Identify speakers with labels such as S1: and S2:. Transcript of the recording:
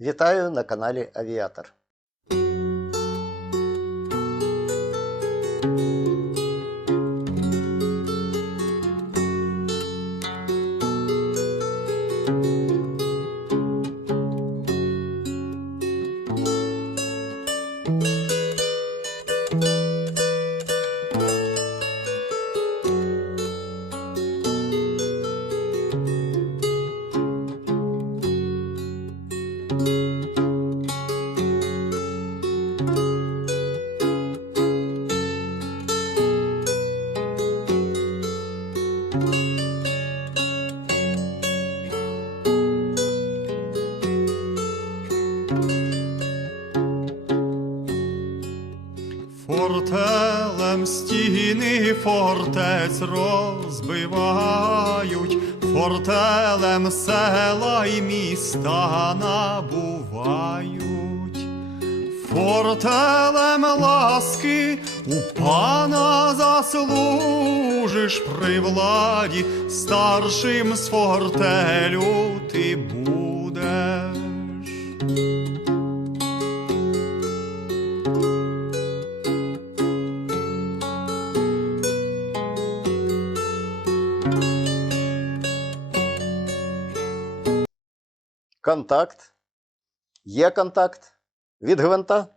S1: Вітаю на каналі Авіатор.
S2: Фортелем стіни фортець розбивають, фортелем села й міста набувають, фортелем ласки у пана заслужиш при владі, старшим з фортелю ти будеш.
S1: Контакт. Є контакт від гвинта.